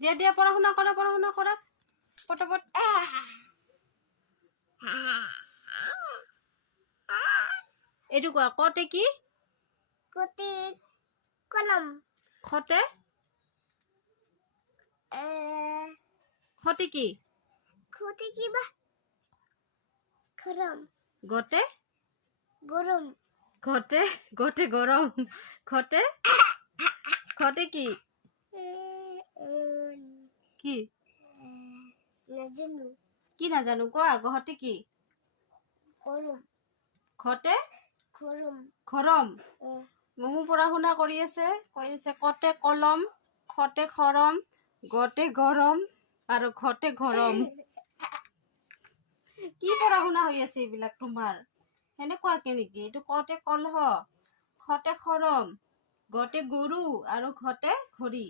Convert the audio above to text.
দিয়া দিয়া পড়া শুনা কৰা পটাপট এইটো কোৱা কতে কি কতে কলম খতে খতে কি খতে কি বা গরম গতে গরম ঘটে গতে গরম খতে খতে কি কি নাজানো কি নাজানো কোৱা ঘটে কি গৰম ঘটে গৰম খৰম মহু পঢ়া শুনা কৰি আছে কৈ আছে কতে কলম খতে খৰম গতে গৰম আৰু ঘটে গৰম কি পঢ়া শুনা হৈ আছে এইবিলাক তোমাৰ সেনেকুৱাকে নেকি এইটো কতে কলহ খতে খৰম গতে গৰু আৰু ঘটে ঘড়ী